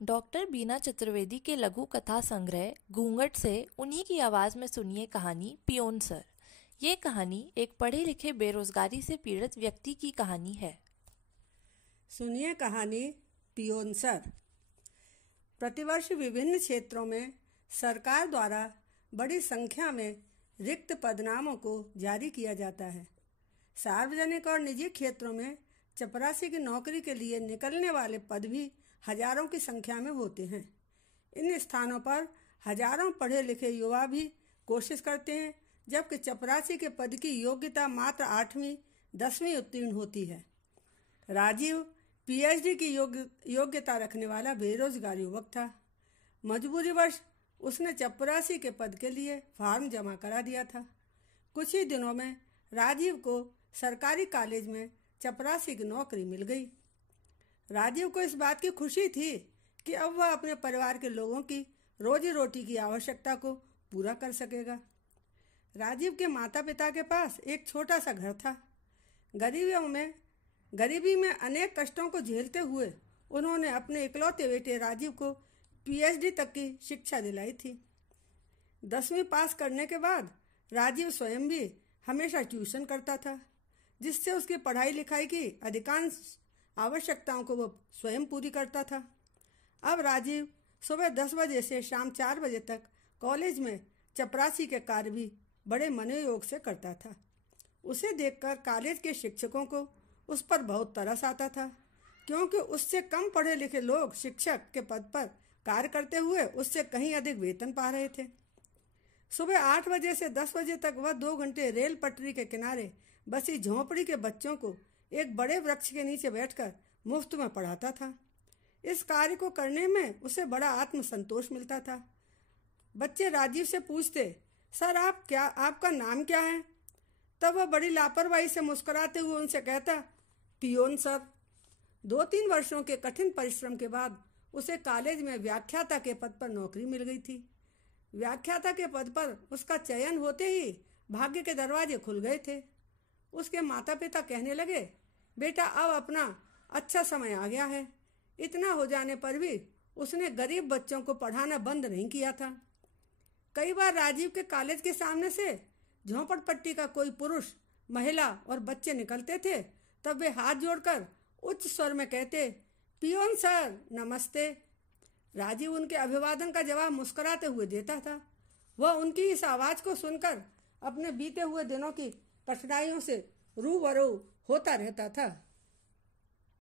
Doctor बीना चतुर्वेदी के लघु कथा संग्रह घूंघट से उन्हीं की आवाज में सुनिए कहानी पियोन सर। ये कहानी एक पढ़े लिखे बेरोजगारी से पीड़ित व्यक्ति की कहानी है। सुनिए कहानी पियोन सर। प्रतिवर्ष विभिन्न क्षेत्रों में सरकार द्वारा बड़ी संख्या में रिक्त पदनामों को जारी किया जाता है। सार्वजनिक और निजी क्षेत्रों में चपरासी की नौकरी के लिए निकलने वाले पद भी हजारों की संख्या में होते हैं। इन स्थानों पर हजारों पढ़े लिखे युवा भी कोशिश करते हैं, जबकि चपरासी के पद की योग्यता मात्र 8वीं 10वीं उत्तीर्ण होती है। राजीव पीएचडी की योग्यता रखने वाला बेरोजगार युवक था। मजबूरीवश उसने चपरासी के पद के लिए फॉर्म जमा करा दिया था। कुछ ही दिनों में राजीव को सरकारी कॉलेज में चपरासी की नौकरी मिल गई। राजीव को इस बात की खुशी थी कि अब वह अपने परिवार के लोगों की रोजी रोटी की आवश्यकता को पूरा कर सकेगा। राजीव के माता पिता के पास एक छोटा सा घर था। गरीबी में अनेक कष्टों को झेलते हुए उन्होंने अपने इकलौते बेटे राजीव को पीएचडी तक की शिक्षा दिलाई थी। 10वीं पास करने के बाद राजीव स्वयं भी हमेशा ट्यूशन करता था, जिससे उसकी पढ़ाई लिखाई की अधिकांश आवश्यकताओं को वो स्वयं पूरी करता था। अब राजीव सुबह 10 बजे से शाम 4 बजे तक कॉलेज में चपरासी के कार्य भी बड़े मनोयोग से करता था। उसे देखकर कॉलेज के शिक्षकों को उस पर बहुत तरस आता था, क्योंकि उससे कम पढ़े लिखे लोग शिक्षक के पद पर कार्य करते हुए उससे कहीं अधिक वेतन पा रहे थे। सुबह 8 बजे से 10 बजे तक वह 2 घंटे रेल पटरी के किनारे बसी झोंपड़ी के बच्चों को एक बड़े वृक्ष के नीचे बैठकर मुफ्त में पढ़ाता था। इस कार्य को करने में उसे बड़ा आत्मसंतोष मिलता था। बच्चे राजीव से पूछते, सर आपका नाम क्या है? तब वह बड़ी लापरवाही से मुस्कुराते हुए उनसे कहता, पियोन सर। 2-3 वर्षों के कठिन परिश्रम के बाद उसे कॉलेज में व्याख्याता के पद पर नौकरी मिल गई थी। व्याख्याता के पद पर उसका चयन होते ही भाग्य के दरवाजे खुल गए थे। उसके माता पिता कहने लगे, बेटा अब अपना अच्छा समय आ गया है। इतना हो जाने पर भी उसने गरीब बच्चों को पढ़ाना बंद नहीं किया था। कई बार राजीव के कॉलेज के सामने से झोंपड़पट्टी का कोई पुरुष, महिला और बच्चे निकलते थे, तब वे हाथ जोड़कर उच्च स्वर में कहते, पियोन सर नमस्ते। राजीव उनके अभिवादन का जवाब मुस्कुराते हुए देता था। वह उनकी इस आवाज़ को सुनकर अपने बीते हुए दिनों की कठिनाइयों से रूबरू होता रहता था।